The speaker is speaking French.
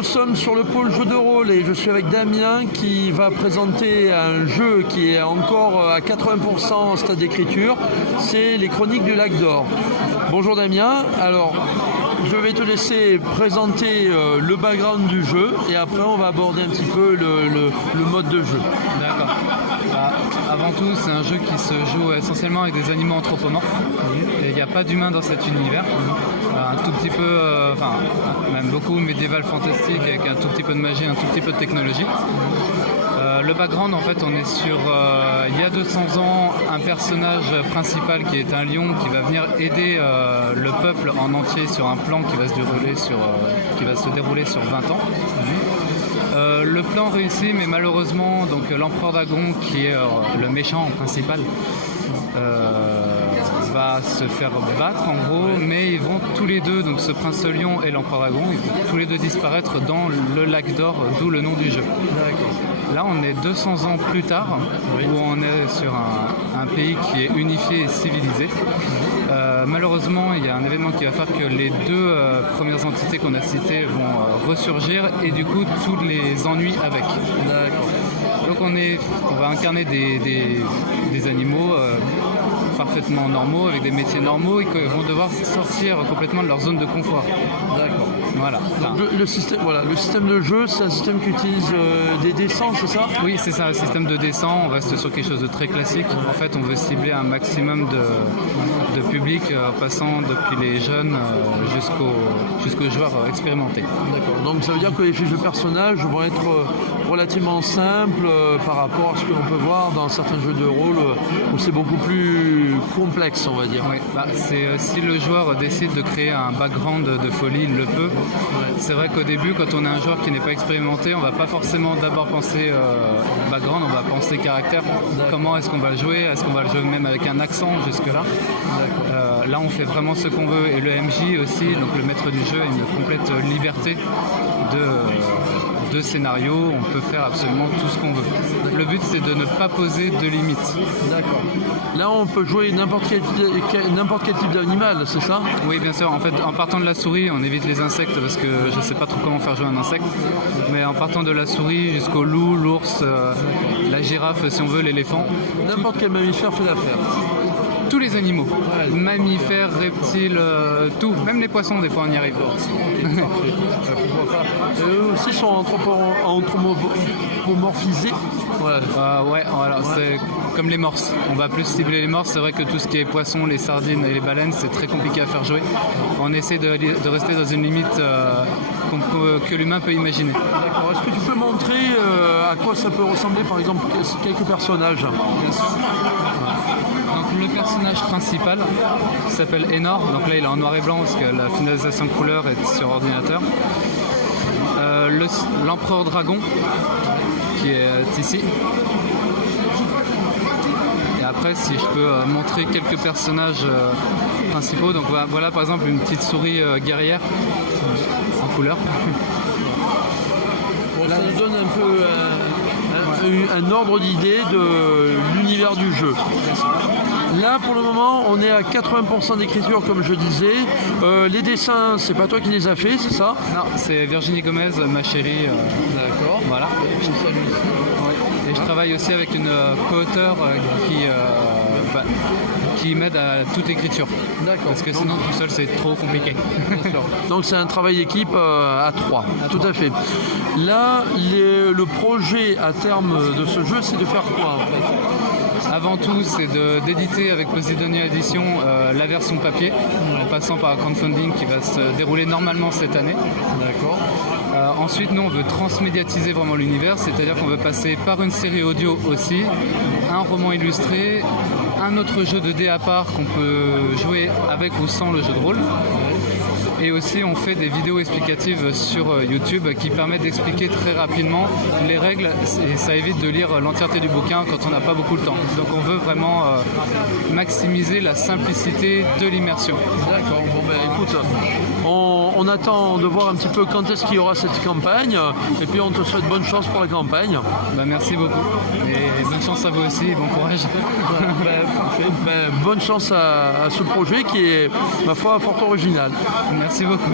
nous sommes sur le pôle jeu de rôle et je suis avec Damien qui va présenter un jeu qui est encore à 80% en stade d'écriture. C'est les Chroniques du Lac d'Or. Bonjour Damien, alors je vais te laisser présenter le background du jeu et après on va aborder un petit peu le mode de jeu. D'accord. Avant tout, c'est un jeu qui se joue essentiellement avec des animaux anthropomorphes. Et il n'y a pas d'humains dans cet univers. Un tout petit peu, même beaucoup médiéval fantastique avec un tout petit peu de magie, un tout petit peu de technologie. Le background, en fait, on est sur, il y a 200 ans, un personnage principal qui est un lion qui va venir aider le peuple en entier sur un plan qui va se dérouler sur 20 ans. Le plan réussit, mais malheureusement, donc l'empereur dragon, qui est le méchant principal, va se faire battre en gros, mais ils vont tous les deux, donc ce prince lion et l'empereur dragon, ils vont tous les deux disparaître dans le lac d'or, d'où le nom du jeu. Là on est 200 ans plus tard, où on est sur un pays qui est unifié et civilisé. Malheureusement, il y a un événement qui va faire que les deux premières entités qu'on a citées vont ressurgir et du coup tous les ennuis avec. Donc on va incarner des animaux parfaitement normaux, avec des métiers normaux et qui vont devoir sortir complètement de leur zone de confort. D'accord. Voilà. Le système de jeu, c'est un système qui utilise des dessins, c'est ça? Oui, c'est ça, un système de dessin. On reste sur quelque chose de très classique. En fait, on veut cibler un maximum de public, passant depuis les jeunes jusqu'aux joueurs expérimentés. D'accord. Donc ça veut dire que les fiches de personnages vont être relativement simples par rapport à ce que l'on peut voir dans certains jeux de rôle où c'est beaucoup plus complexe, on va dire. Oui, si le joueur décide de créer un background de folie, il le peut. C'est vrai qu'au début, quand on a un joueur qui n'est pas expérimenté, on va pas forcément d'abord penser background, on va penser caractère. Comment est-ce qu'on va le jouer? Est-ce qu'on va le jouer même avec un accent jusque-là? Là, on fait vraiment ce qu'on veut. Et le MJ aussi, donc le maître du jeu, a une complète liberté de scénario, on peut faire absolument tout ce qu'on veut. Le but, c'est de ne pas poser de limites. D'accord. Là, on peut jouer n'importe quel type d'animal, c'est ça? Oui, bien sûr. En fait, en partant de la souris, on évite les insectes parce que je ne sais pas trop comment faire jouer un insecte. Mais en partant de la souris jusqu'au loup, l'ours, la girafe, si on veut, l'éléphant. N'importe quel mammifère fait l'affaire. Tous les animaux, mammifères, reptiles, tout, même les poissons, des fois on y arrive. Eux aussi sont anthropomorphisés. Ouais, voilà, c'est comme les morses. On va plus cibler les morses. C'est vrai que tout ce qui est poissons, les sardines et les baleines, c'est très compliqué à faire jouer. On essaie de rester dans une limite que l'humain peut imaginer. D'accord. Est-ce que tu peux montrer à quoi ça peut ressembler, par exemple, quelques personnages? Bien sûr. Donc le personnage principal s'appelle Enor, donc là il est en noir et blanc parce que la finalisation de couleurs est sur ordinateur. L'empereur dragon qui est ici. Et après, si je peux montrer quelques personnages principaux, donc voilà par exemple une petite souris guerrière en couleur. Ça nous donne un peu un ordre d'idée de l'univers du jeu. Là, pour le moment, on est à 80% d'écriture, comme je disais. Les dessins, c'est pas toi qui les as fait, c'est ça? Non, c'est Virginie Gomez, ma chérie. D'accord. Voilà. Et je travaille aussi avec une co-auteure qui m'aide à toute l'écriture. D'accord. Parce que sinon, tout seul, c'est trop compliqué. Donc, c'est un travail d'équipe à 3. Tout à fait. Là, le projet à terme de ce jeu, c'est de faire quoi, en fait? Avant tout, c'est d'éditer avec Posidonia Édition la version papier, en passant par un crowdfunding qui va se dérouler normalement cette année. D'accord. Ensuite, nous, on veut transmédiatiser vraiment l'univers, c'est-à-dire qu'on veut passer par une série audio aussi, un roman illustré, un autre jeu de dés à part qu'on peut jouer avec ou sans le jeu de rôle. Et aussi, on fait des vidéos explicatives sur YouTube qui permettent d'expliquer très rapidement les règles et ça évite de lire l'entièreté du bouquin quand on n'a pas beaucoup de temps. Donc on veut vraiment maximiser la simplicité de l'immersion. D'accord, bon ben écoute, on attend de voir un petit peu quand est-ce qu'il y aura cette campagne et puis on te souhaite bonne chance pour la campagne. Ben, merci beaucoup et bonne chance à vous aussi, bon courage. Bonne chance à ce projet qui est, ma foi, fort original. Merci beaucoup.